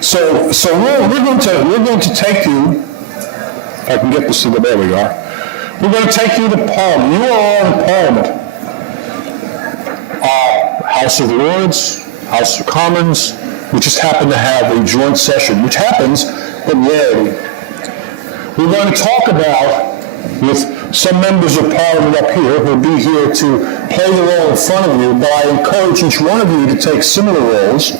So we're going to take you, if I can get this to there we are. We're going to take you to Parliament. You are all in Parliament. House of Lords, House of Commons. We just happen to have a joint session, which happens, but rarely. We're going to talk about, with some members of Parliament up here who will be here to play the role in front of you, but I encourage each one of you to take similar roles.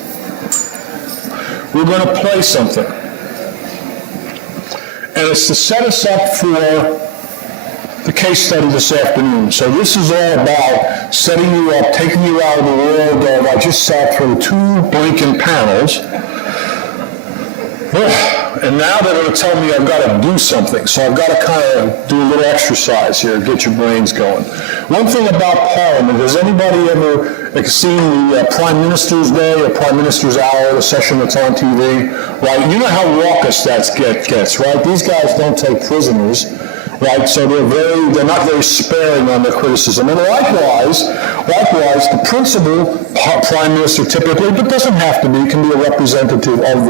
We're going to play something. And it's to set us up for the case study this afternoon. So this is all about setting you up, taking you out of the world of, I just sat through 2 blinking panels, and now they're going to tell me I've got to do something. So I've got to kind of do a little exercise here, get your brains going. One thing about Parliament, has anybody ever seen the Prime Minister's Day or Prime Minister's Hour, the session that's on TV? Right? You know how raucous that gets, right? These guys don't take prisoners. Right, so they're not very sparing on their criticism. And likewise, the principal prime minister typically, but doesn't have to be, can be a representative of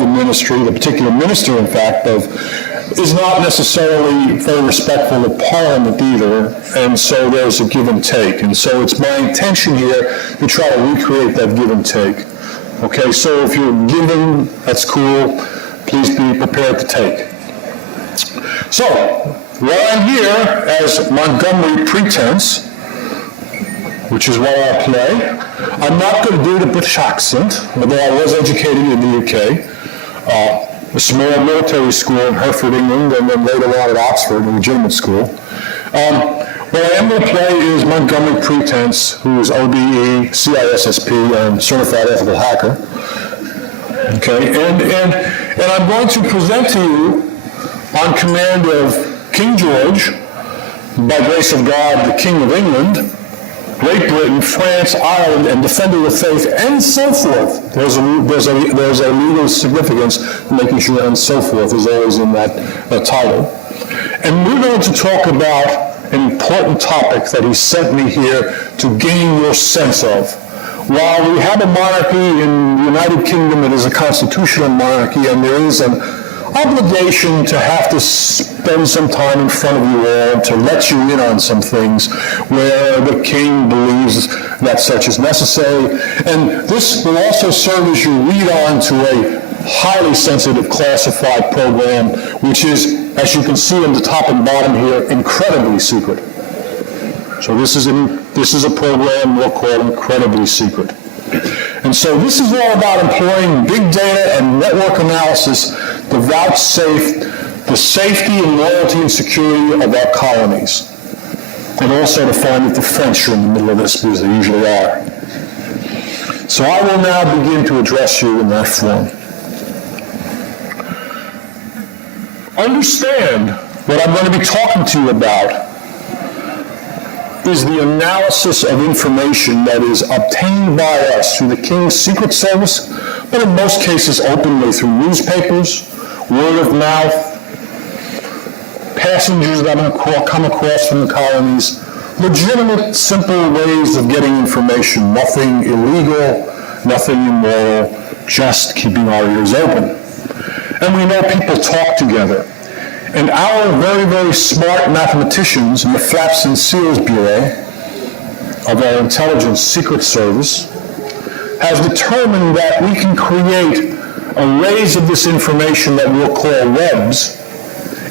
the ministry, the particular minister, in fact, is not necessarily very respectful of Parliament either, and so there's a give and take. And so it's my intention here to try to recreate that give and take. Okay, so if you're giving, that's cool. Please be prepared to take. So, while I'm here as Montgomery Pretense, which is what I play, I'm not going to do the British accent, although I was educated in the UK, a small military school in Hereford, England, and then later on at Oxford, a legitimate school. What I am going to play is Montgomery Pretense, who is OBE, CISSP, and certified ethical hacker. Okay, and I'm going to present to you on command of King George, by grace of God, the King of England, Great Britain, France, Ireland, and Defender of the Faith, and so forth. There's a legal significance to making sure and so forth is always in that title. And we're going to talk about an important topic that he sent me here to gain your sense of. While we have a monarchy in the United Kingdom, it is a constitutional monarchy, and there is an obligation to have to spend some time in front of you all to let you in on some things where the king believes that such is necessary. And this will also serve as your read-on to a highly sensitive classified program, which is, as you can see in the top and bottom here, incredibly secret. So this is a program we'll call incredibly secret. And so this is all about employing big data and network analysis to vouchsafe the safety and loyalty and security of our colonies. And also to find that the French are in the middle of this, because they usually are. So I will now begin to address you in that form. Understand what I'm going to be talking to you about is the analysis of information that is obtained by us through the King's Secret Service, but in most cases openly through newspapers, word of mouth, passengers that have come across from the colonies, legitimate, simple ways of getting information, nothing illegal, nothing immoral, just keeping our ears open. And we know people talk together. And our very, very smart mathematicians in the Flaps and Seals Bureau of our Intelligence Secret Service has determined that we can create arrays of this information that we'll call webs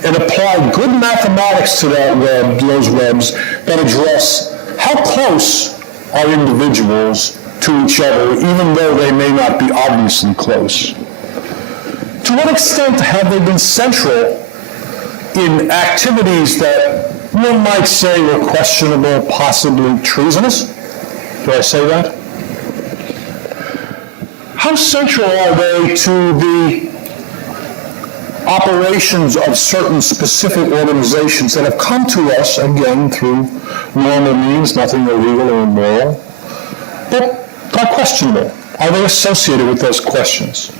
and apply good mathematics to those webs that address how close are individuals to each other, even though they may not be obviously close. To what extent have they been central in activities that one might say were questionable, possibly treasonous? Do I say that? How central are they to the operations of certain specific organizations that have come to us, again, through normal means, nothing illegal or immoral, but are questionable? Are they associated with those questions?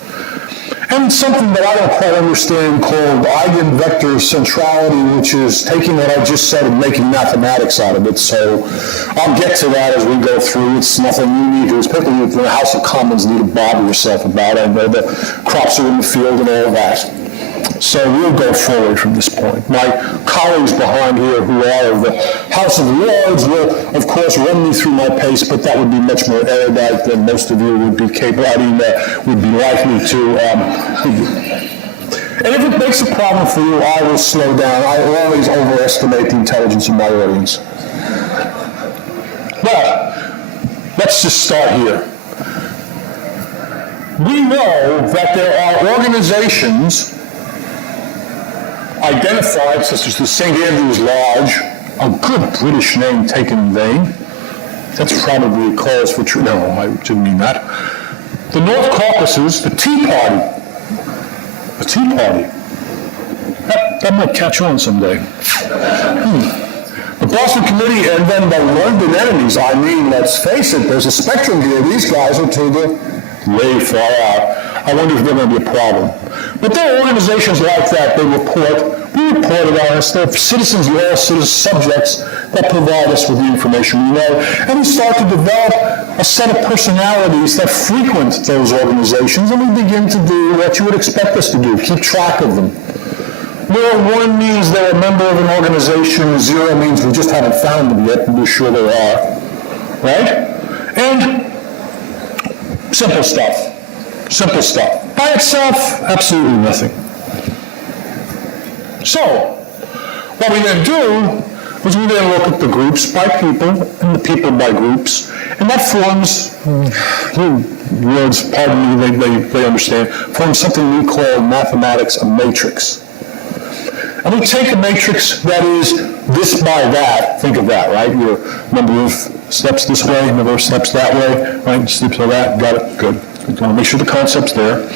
and something that I don't quite understand called eigenvector centrality, which is taking what I just said and making mathematics out of it. So I'll get to that as we go through. It's nothing you need to, especially if the House of Commons need to bother yourself about. I know the crops are in the field and all that. So we'll go forward from this point. My colleagues behind here who are of the House of Lords will, of course, run me through my pace, but that would be much more erudite than most of you would be capable, would be likely to. And if it makes a problem for you, I will slow down. I always overestimate the intelligence of my audience. But let's just start here. We know that there are organizations identified, such as the St. Andrew's Lodge, a good British name taken in vain. That's probably a cause for truth. No, I didn't mean that. The North Caucasus, the Tea Party. The Tea Party. That might catch on someday. The Boston Committee, and then the London enemies. I mean, let's face it, there's a spectrum here. These guys are to the way far out. I wonder if they're going to be a problem. But there are organizations like that, we reported on us, they're citizens, law subjects that provide us with the information we know, and we start to develop a set of personalities that frequent those organizations, and we begin to do what you would expect us to do, keep track of them. Where 1 means they're a member of an organization, 0 means we just haven't found them yet, and we're sure they are, right? And simple stuff. Simple stuff. By itself, absolutely nothing. So, what we then do is we then look at the groups by people and the people by groups, and that forms, words, pardon me, they understand, forms something we call in mathematics a matrix. And we take a matrix that is this by that, think of that, right? Your number of steps this way, number of steps that way, right? Steps like that, got it, good. We want to make sure the concept's there.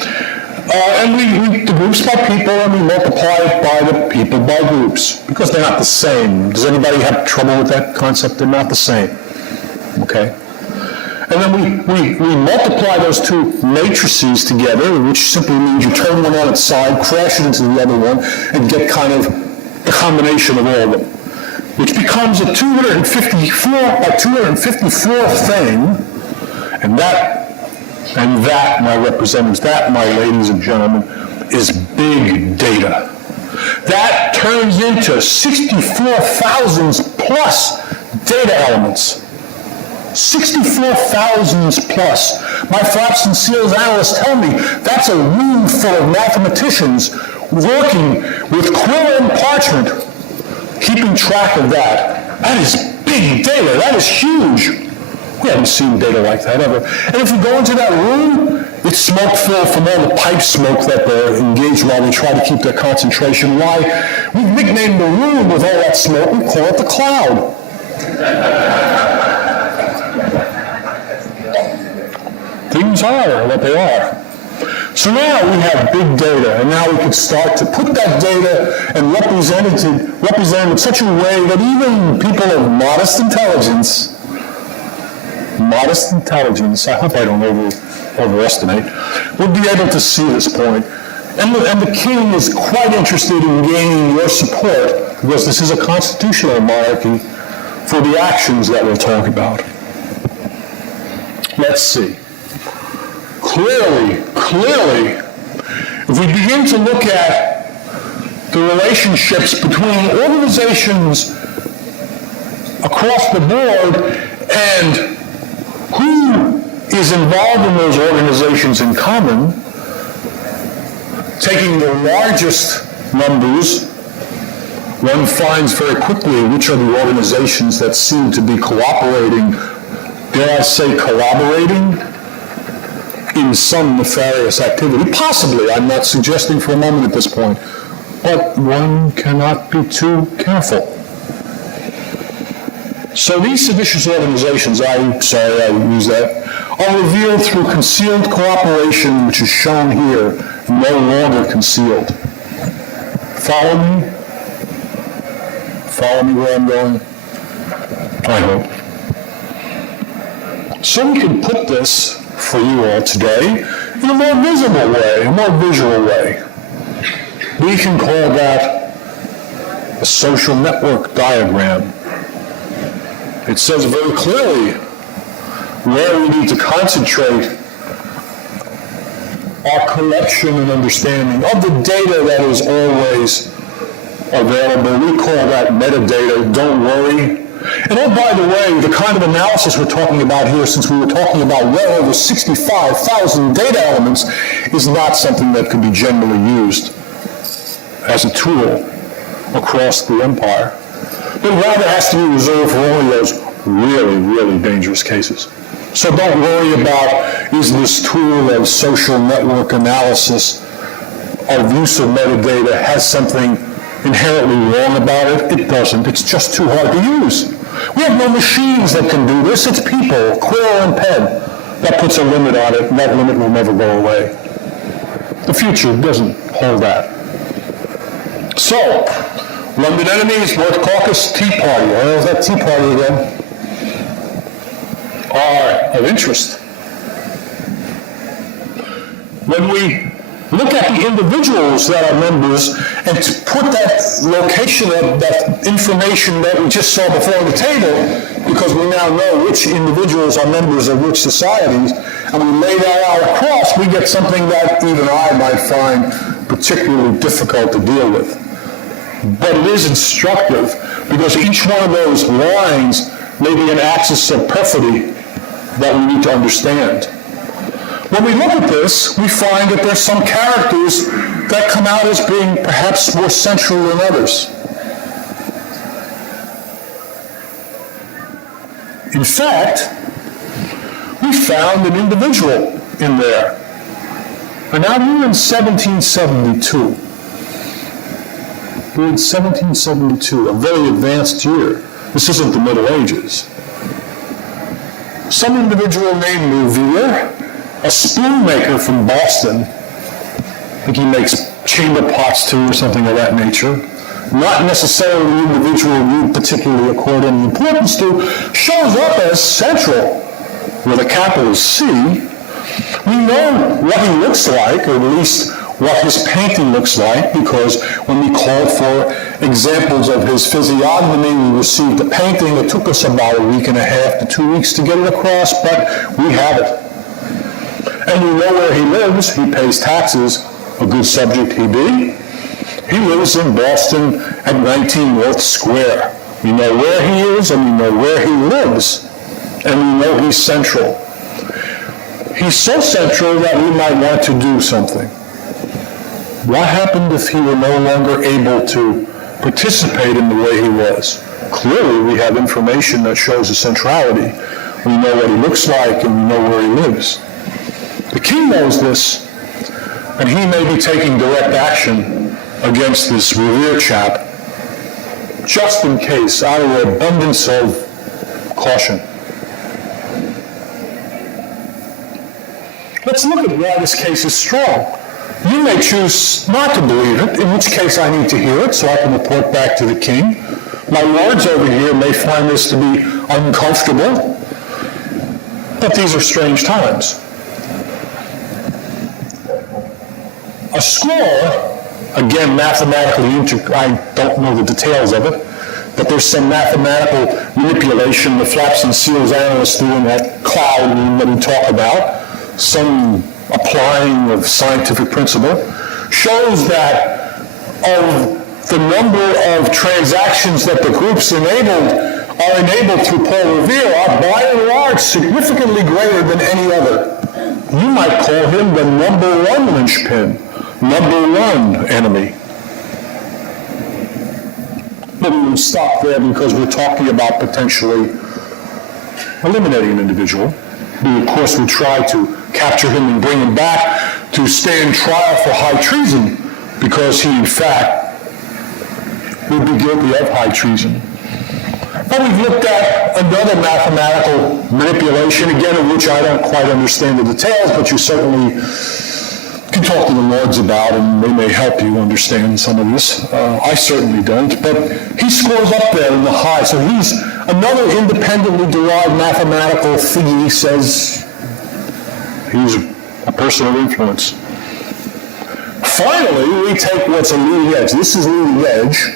And we the groups by people, and we multiply it by the people by groups, because they're not the same. Does anybody have trouble with that concept? They're not the same, okay? And then we multiply those two matrices together, which simply means you turn one on its side, crash it into the other one, and get kind of the combination of all of them, which becomes a 254 by 254 thing, and that, my representatives, that, my ladies and gentlemen, is big data. That turns into 64,000 plus data elements. 64,000 plus. My flaps and seals analysts tell me that's a room full of mathematicians working with quill and parchment, keeping track of that. That is big data. That is huge. We haven't seen data like that ever. And if you go into that room, it's smoke-filled from all the pipe smoke that they're engaged while they try to keep their concentration. Why? We've nicknamed the room with all that smoke, we call it the cloud. Things are what they are. So now we have big data, and now we can start to put that data and represent it in such a way that even people of modest intelligence, I hope I don't overestimate, would be able to see this point. And the king is quite interested in gaining your support, because this is a constitutional monarchy, for the actions that we'll talk about. Let's see. Clearly, if we begin to look at the relationships between organizations across the board and who is involved in those organizations in common, taking the largest numbers, one finds very quickly which are the organizations that seem to be cooperating, dare I say collaborating, in some nefarious activity. Possibly, I'm not suggesting for a moment at this point, but one cannot be too careful. So these seditious organizations, I'm sorry I used that, are revealed through concealed cooperation, which is shown here, no longer concealed. Follow me? Follow me where I'm going? I hope. So we can put this for you all today in a more visible way, a more visual way. We can call that a social network diagram. It says very clearly where we need to concentrate our collection and understanding of the data that is always available. We call that metadata. Don't worry. And oh, by the way, the kind of analysis we're talking about here, since we were talking about well over 65,000 data elements, is not something that could be generally used as a tool across the empire, but rather has to be reserved for only those really, really dangerous cases. So don't worry about, is this tool of social network analysis of use of metadata has something inherently wrong about it? It doesn't. It's just too hard to use. We have no machines that can do this. It's people, quill and pen. That puts a limit on it, and that limit will never go away. The future doesn't hold that. So, London enemies, North Caucasus, Tea Party. There's that Tea Party again. Are of interest. When we look at the individuals that are members and to put that location of that information that we just saw before on the table, because we now know which individuals are members of which societies, and we lay that out across, we get something that even I might find particularly difficult to deal with. But it is instructive because each one of those lines may be an axis of perfidy that we need to understand. When we look at this, we find that there's some characters that come out as being perhaps more central than others. In fact, we found an individual in there. And now we're in 1772. We're in 1772, a very advanced year. This isn't the Middle Ages. Some individual named Revere, a spoon maker from Boston, I think he makes chamber pots too or something of that nature, not necessarily the individual you particularly accord any importance to, shows up as central with a capital C. We know what he looks like, or at least what his painting looks like, because when we called for examples of his physiognomy, we received a painting. It took us about a week and a half to 2 weeks to get it across, but we have it. And we know where he lives. He pays taxes, a good subject he be. He lives in Boston at 19 North Square. We know where he is, and we know where he lives, and we know he's central. He's so central that we might want to do something. What happened if he were no longer able to participate in the way he was? Clearly, we have information that shows his centrality. We know what he looks like, and we know where he lives. The king knows this, and he may be taking direct action against this Revere chap, just in case, out of an abundance of caution. Let's look at why this case is strong. You may choose not to believe it, in which case I need to hear it so I can report back to the king. My lords over here may find this to be uncomfortable, but these are strange times. A score, again, mathematically, I don't know the details of it, but there's some mathematical manipulation the flaps and seals analysts do in that cloud that we talk about, some applying of scientific principle, shows that of the number of transactions that the groups are enabled through Paul Revere are by and large significantly greater than any other. You might call him the number one linchpin, number one enemy. But we will stop there because we're talking about potentially eliminating an individual. We, of course, would try to capture him and bring him back to stand trial for high treason because he, in fact, would be guilty of high treason. But we've looked at another mathematical manipulation, again, of which I don't quite understand the details, but you certainly can talk to the lords about, and they may help you understand some of this. I certainly don't, but he scores up there in the high, so he's another independently derived mathematical thingy says He's a person of influence. Finally, we take what's a leading edge. This is leading edge.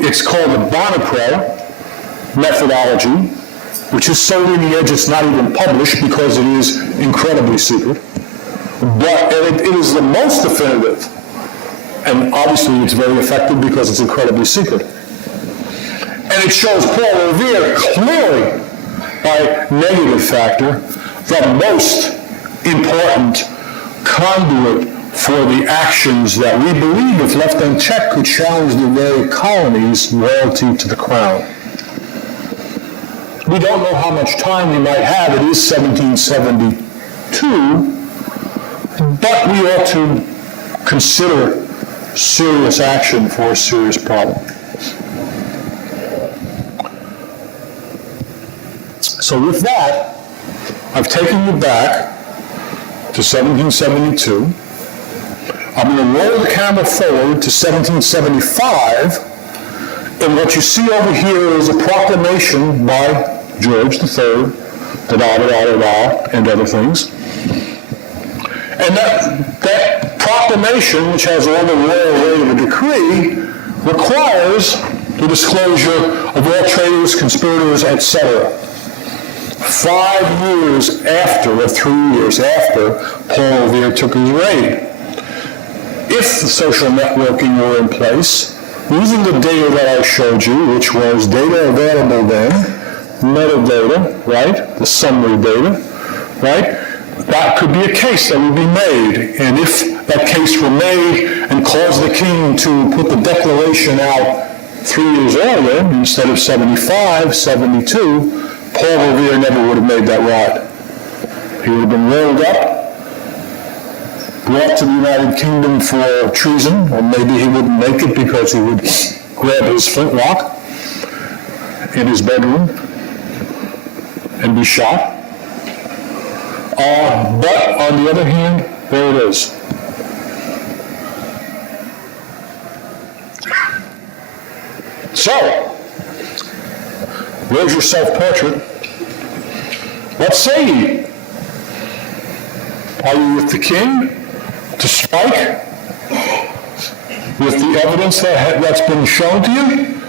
It's called the Bonaparte methodology, which is so leading edge it's not even published because it is incredibly secret. But it is the most definitive. And obviously it's very effective because it's incredibly secret. And it shows Paul Revere clearly, by negative factor, the most important conduit for the actions that we believe, if left unchecked, could challenge the very colony's loyalty to the crown. We don't know how much time we might have. It is 1772, but we ought to consider serious action for a serious problem. So with that, I've taken you back to 1772. I'm going to roll the camera forward to 1775, and what you see over here is a proclamation by George III, and other things. And that proclamation, which has all the royal weight of a decree, requires the disclosure of all traitors, conspirators, etc. 5 years after, or 3 years after, Paul Revere took his reign. If the social networking were in place, using the data that I showed you, which was data available then, metadata, right, the summary data, right, that could be a case that would be made. And if that case were made and caused the king to put the declaration out 3 years earlier, instead of 75, 72, Paul Revere never would have made that ride. He would have been rolled up, brought to the United Kingdom for treason, or maybe he wouldn't make it because he would grab his flintlock in his bedroom and be shot. But on the other hand, there it is. So, where's your self-portrait? What say ye? Are you with the king to strike with the evidence that's been shown to you?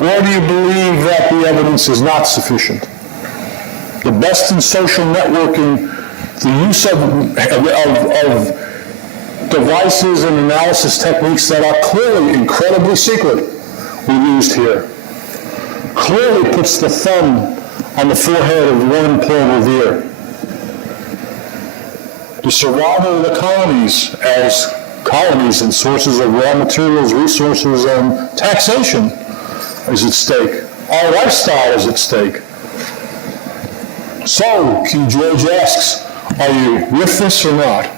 Or do you believe that the evidence is not sufficient? The best in social networking, the use of devices and analysis techniques that are clearly incredibly secret were used here. Clearly puts the thumb on the forehead of one Paul Revere. The survival of the colonies as colonies and sources of raw materials, resources, and taxation is at stake. Our lifestyle is at stake. So, King George asks, are you with this or not?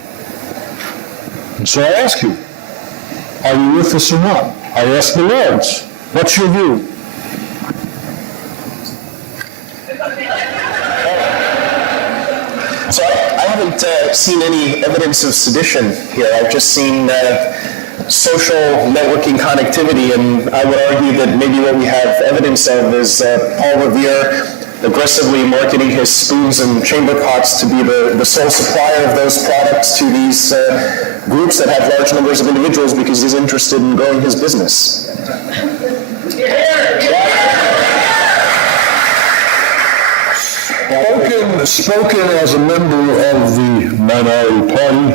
And so I ask you, are you with this or not? I ask the Lords, what's your view? So I haven't seen any evidence of sedition here. I've just seen social networking connectivity, and I would argue that maybe what we have evidence of is Paul Revere aggressively marketing his spoons and chamber pots to be the sole supplier of those products to these groups that have large numbers of individuals because he's interested in growing his business. Spoken as a member of the minority party,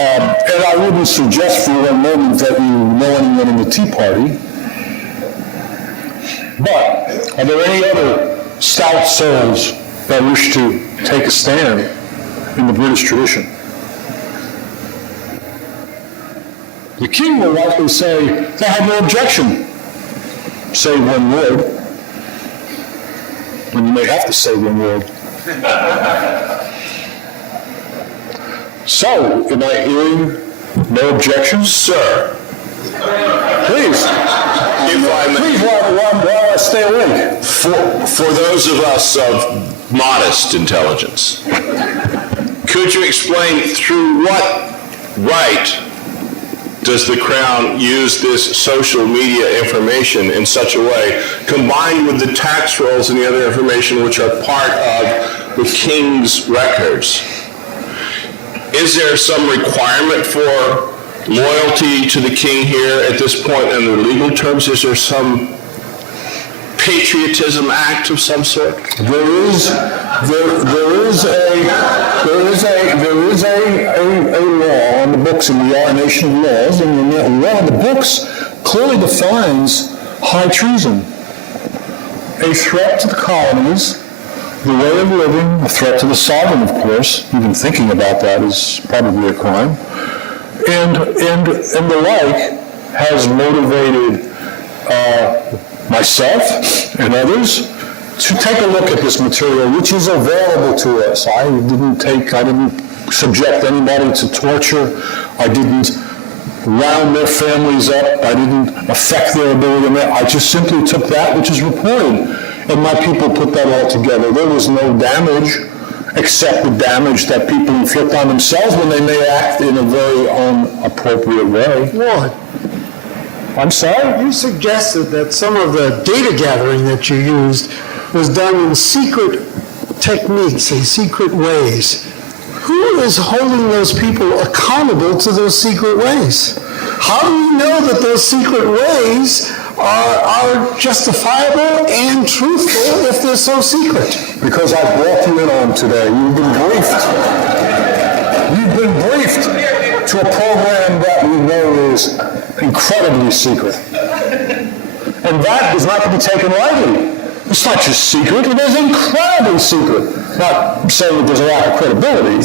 and I wouldn't suggest for one moment that you know anyone in the Tea Party, but are there any other stout souls that wish to take a stand in the British tradition? The king will likely say, they have no objection, say one word. And you may have to say one word. So, am I hearing no objections? Sir. Please. Please, while I stay awake. For those of us of modest intelligence, could you explain through what right does the Crown use this social media information in such a way, combined with the tax rolls and the other information which are part of the King's records? Is there some requirement for loyalty to the King here at this point in the legal terms? Is there some patriotism act of some sort? There is a law on the books, and we are a nation of laws, and the law on the books clearly defines high treason. A threat to the colonies, the way of living, a threat to the sovereign, of course. Even thinking about that is probably a crime. And the like has motivated myself and others to take a look at this material, which is available to us. I didn't subject anybody to torture. I didn't round their families up. I didn't affect their ability. I just simply took that which is reported, and my people put that all together. There was no damage, except the damage that people inflict on themselves when they may act in a very inappropriate way. What? I'm sorry? You suggested that some of the data gathering that you used was done in secret techniques and secret ways. Who is holding those people accountable to those secret ways? How do you know that those secret ways are justifiable and truthful if they're so secret? Because I brought you in on today. You've been briefed. You've been briefed to a program that we know is incredibly secret. And that is not to be taken lightly. It's not just secret, it is incredibly secret. Not saying that there's a lot of credibility.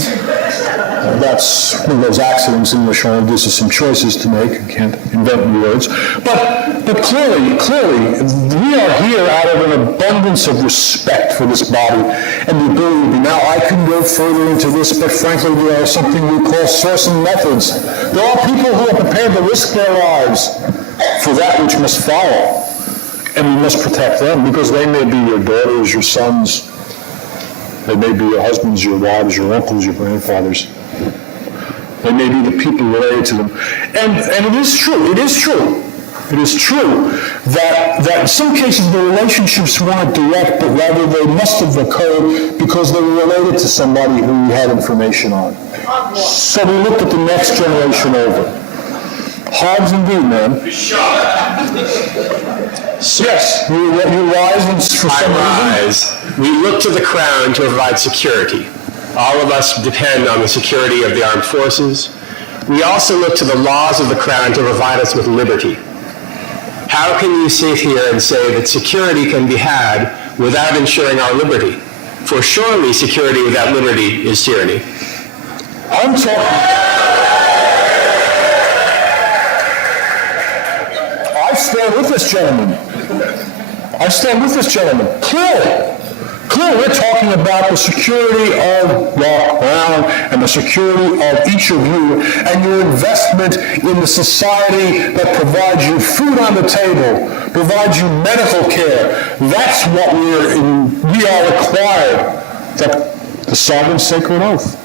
That's one of those accidents in which one gives us some choices to make. I can't invent new words. But clearly, we are here out of an abundance of respect for this body and the ability to be. Now, I can go further into this, but frankly, there are something we call sourcing methods. There are people who are prepared to risk their lives for that which must follow. And we must protect them because they may be your daughters, your sons. They may be your husbands, your wives, your uncles, your grandfathers. They may be the people related to them. And it is true that in some cases the relationships weren't direct, but rather they must have occurred because they were related to somebody who we had information on. So we looked at the next generation over. Hobbs indeed, man. Yes, you rise for some reason? We look to the Crown to provide security. All of us depend on the security of the armed forces. We also look to the laws of the Crown to provide us with liberty. How can you sit here and say that security can be had without ensuring our liberty? For surely security without liberty is tyranny. I'm talking... I stand with this gentleman. Clearly, we're talking about the security of the Crown and the security of each of you and your investment in the society that provides you food on the table, provides you medical care. That's what we are required, the sovereign sacred oath.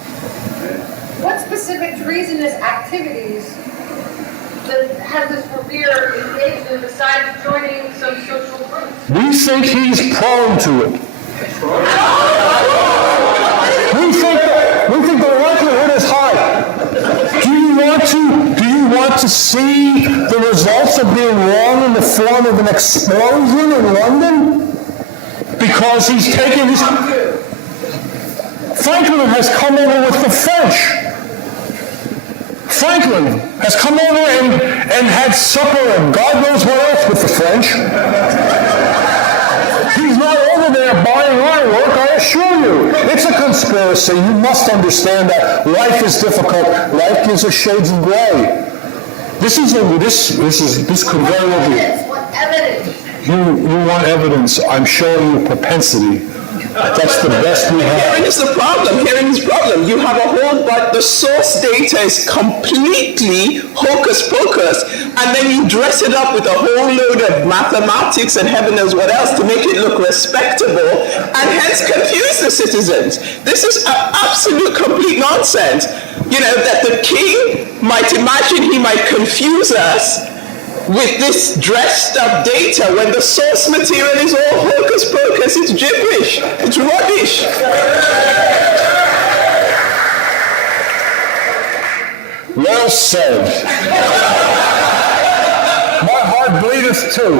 What specific treasonous activities has this Revere engaged in besides joining some social groups? We think he's prone to it. We think the likelihood is high. Do you want to see the results of being wrong in the form of an explosion in London? Because he's taken his... Franklin has come over with the French. Franklin has come over and had supper and God knows what else with the French. He's not over there buying artwork, I assure you. It's a conspiracy. You must understand that life is difficult. Life gives us shades of gray. This could very well be. What evidence? You want evidence. I'm showing you propensity. That's the best we have. Herein is the problem. Herein is the problem. You have a whole, but the source data is completely hocus pocus, and then you dress it up with a whole load of mathematics and heaven knows what else to make it look respectable, and hence confuse the citizens. This is absolute complete nonsense. You know, that the king might imagine he might confuse us with this dressed up data when the source material is all hocus pocus, it's gibberish, it's rubbish. Well said. My heart bleedeth too.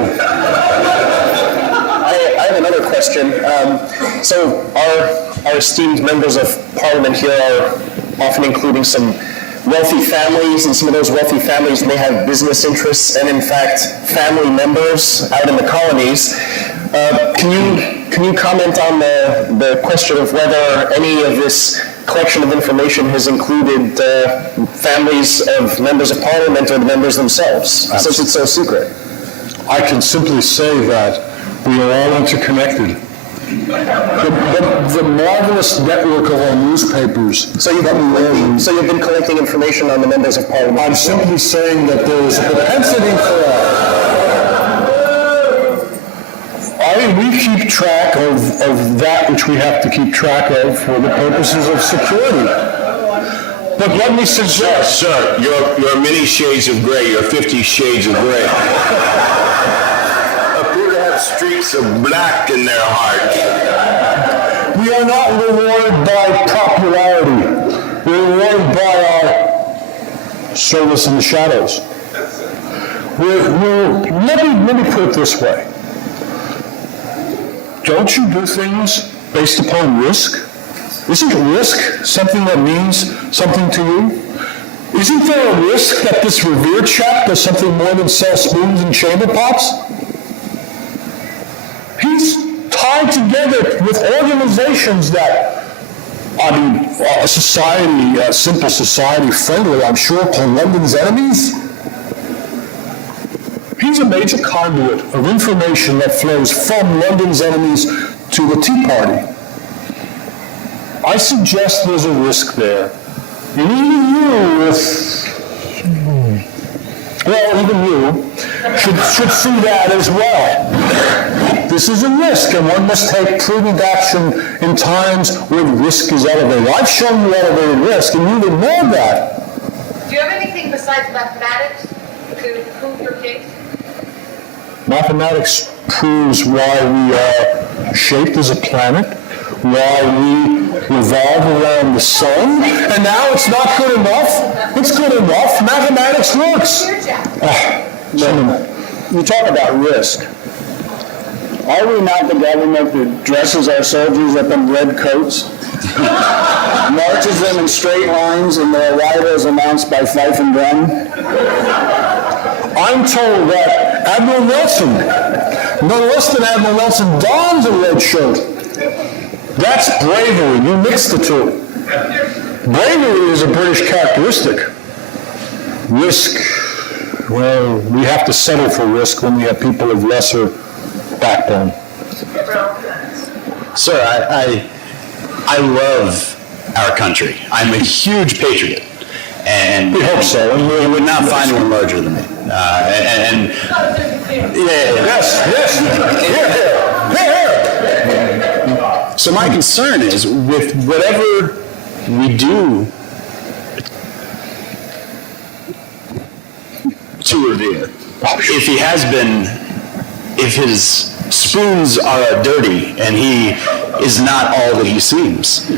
I have another question. So our esteemed members of parliament here are often including some wealthy families, and some of those wealthy families may have business interests and in fact family members out in the colonies. Can you comment on the question of whether any of this collection of information has included families of members of parliament or the members themselves, since it's so secret? I can simply say that we are all interconnected. The marvelous network of our newspapers. So you've been collecting information on the members of parliament? I'm simply saying that there is a propensity for we keep track of that which we have to keep track of for the purposes of security. But let me suggest... Sir, you're many shades of gray. You're 50 shades of gray. Appear to have streaks of black in their heart. We are not rewarded by popularity. We're rewarded by our service in the shadows. Let me put it this way. Don't you do things based upon risk? Isn't risk something that means something to you? Isn't there a risk that this revered chap does something more than sell spoons and chamber pots? He's tied together with organizations that, a society, a simple society friendly, I'm sure, called London's Enemies. He's a major conduit of information that flows from London's Enemies to the Tea Party. I suggest there's a risk there. And even you, even you, should see that as well. This is a risk, and one must take prudent action in times when risk is elevated. I've shown you elevated risk, and you ignored that. Do you have anything besides mathematics to prove your case? Mathematics proves why we are shaped as a planet, why we revolve around the sun, and now it's not good enough. It's good enough. Mathematics works. You talk about risk. Are we not the government that dresses our soldiers up in red coats, marches them in straight lines, and their arrival is announced by fife and drum? I'm told that Admiral Nelson, no less than Admiral Nelson, dons a red shirt. That's bravery. You mix the two. Bravery is a British characteristic. Risk, well, we have to settle for risk when we have people of lesser backbone. Sir, I love our country. I'm a huge patriot. And we hope so. And you would not find one larger than me. Yes. So my concern is with whatever we do to Revere, if his spoons are dirty and he is not all that he seems,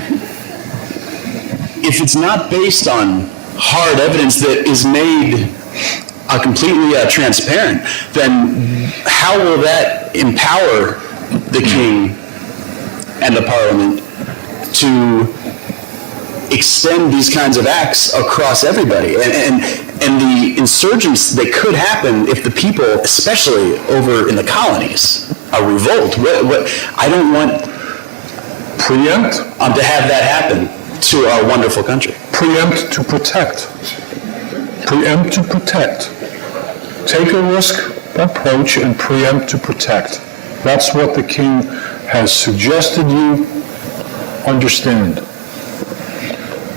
if it's not based on hard evidence that is made completely transparent, then how will that empower the king and the parliament to extend these kinds of acts across everybody? And the insurgents that could happen if the people, especially over in the colonies, revolt. I don't want preempt to have that happen to our wonderful country. Preempt to protect. Preempt to protect. Take a risk approach and preempt to protect. That's what the king has suggested you understand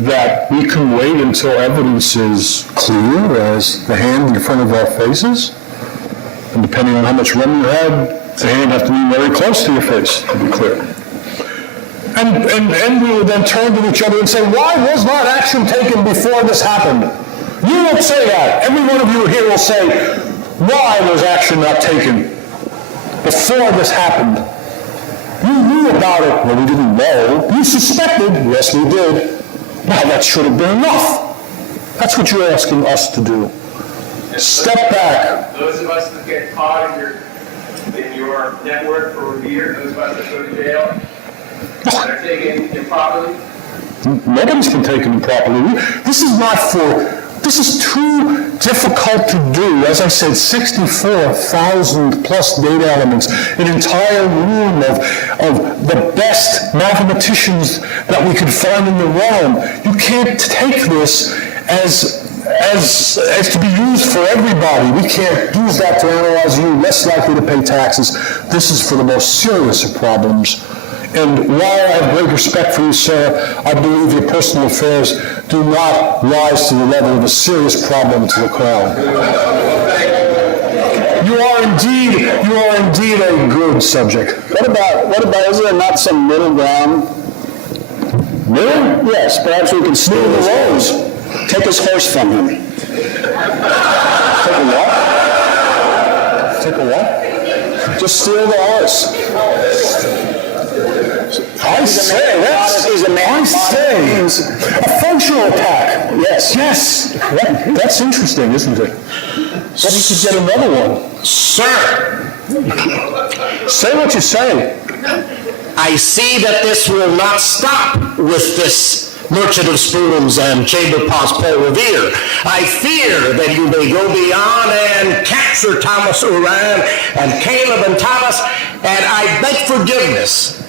that we can wait until evidence is clear as the hand in front of our faces, and depending on how much rum you had, the hand have to be very close to your face to be clear. And we will then turn to each other and say, why was not action taken before this happened? You won't say that. Every one of you here will say, why was action not taken before this happened? You knew about it. Well, we didn't know. You suspected. Yes, we did. Now that should have been enough. That's what you're asking us to do. Step back. Those of us that get caught in your network for revere, those of us that go to jail, that are taken improperly. Nobody's been taken improperly. This is too difficult to do. As I said, 64,000 plus data elements, an entire room of the best mathematicians that we could find in the realm. You can't take this as to be used for everybody. We can't use that to analyze you less likely to pay taxes. This is for the most serious of problems. And while I have great respect for you, sir, I believe your personal affairs do not rise to the level of a serious problem to the Crown. You are indeed a good subject. What about, is there not some middle ground? Middle? Yes, perhaps we can steal his horse. Take his horse from him. Take a what? Take a what? Just steal the horse. I say, a functional attack. Yes. That's interesting, isn't it? But we could get another one. Sir, Say what you say. I see that this will not stop with this Merchant of Spoons and Chamber Pots Paul Revere. I fear that you may go beyond and capture Thomas Uran and Caleb and Thomas, and I beg forgiveness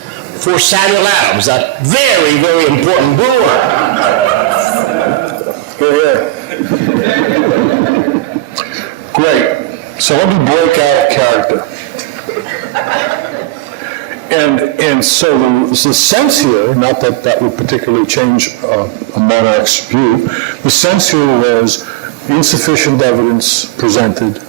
for Samuel Adams, that very, very important brewer. Here. Great. So let me break out of character. And so the sense here, not that that would particularly change a monarch's view, the sense here was insufficient evidence presented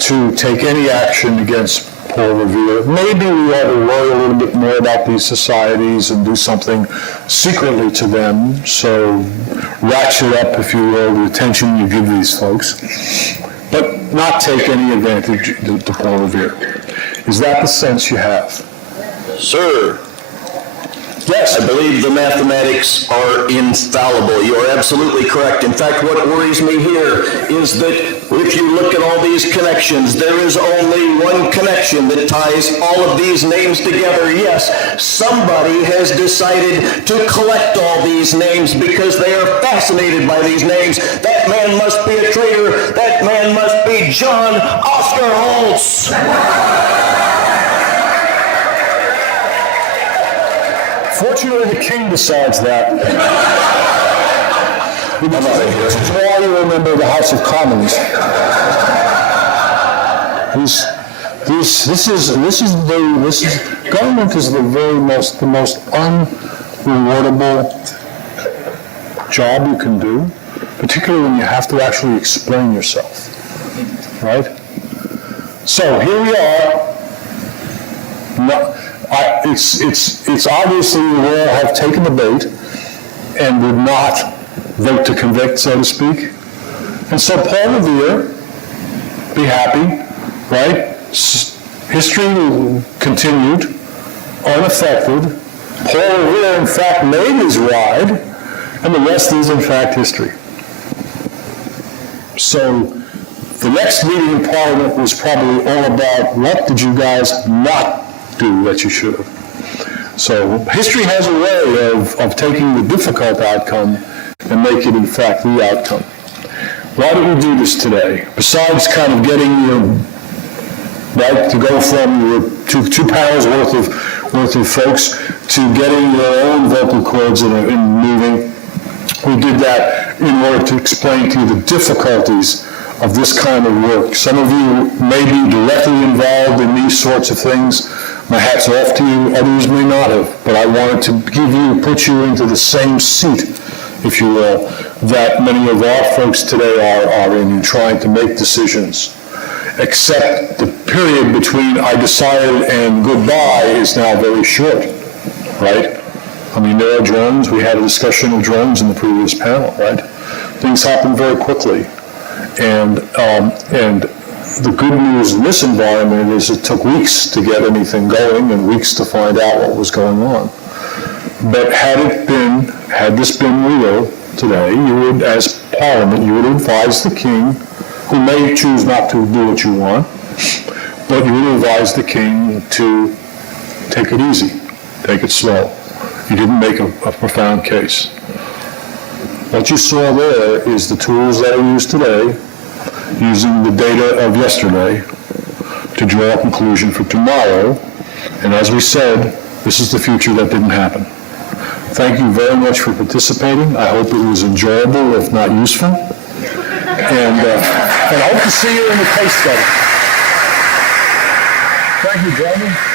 to take any action against Paul Revere. Maybe we ought to worry a little bit more about these societies and do something secretly to them, so ratchet up, if you will, the attention you give these folks, but not take any advantage to Paul Revere. Is that the sense you have? Sir, yes, I believe the mathematics are infallible. You're absolutely correct. In fact, what worries me here is that if you look at all these connections, there is only one connection that ties all of these names together. Yes, somebody has decided to collect all these names because they are fascinated by these names. That man must be a traitor. That man must be John Oscar Holtz. Fortunately, the king decides that. This is why you remember the House of Commons. Government is the most unrewardable job you can do, particularly when you have to actually explain yourself, right? So here we are. It's obviously you all have taken the bait and would not vote to convict, so to speak. And so Paul Revere, be happy, right? History continued, unaffected. Paul Revere, in fact, made his ride, and the rest is, in fact, history. So the next meeting in Parliament was probably all about what did you guys not do that you should have. So history has a way of taking the difficult outcome and make it, in fact, the outcome. Why did we do this today? Besides kind of getting your, right, to go from your two panels worth of folks to getting your own vocal cords in moving, we did that in order to explain to you the difficulties of this kind of work. Some of you may be directly involved in these sorts of things. My hat's off to you, others may not have, but I wanted to put you into the same seat, if you will, that many of our folks today are in trying to make decisions. Except the period between I decided and goodbye is now very short, right? I mean, there are drones, we had a discussion of drones in the previous panel, right? Things happen very quickly. And the good news in this environment is it took weeks to get anything going and weeks to find out what was going on. But had this been real today, you would, as Parliament, you would advise the King, who may choose not to do what you want, but you would advise the King to take it easy, take it slow. You didn't make a profound case. What you saw there is the tools that are used today, using the data of yesterday to draw a conclusion for tomorrow. And as we said, this is the future that didn't happen. Thank you very much for participating. I hope it was enjoyable, if not useful. And I hope to see you in the case study. Thank you, gentlemen.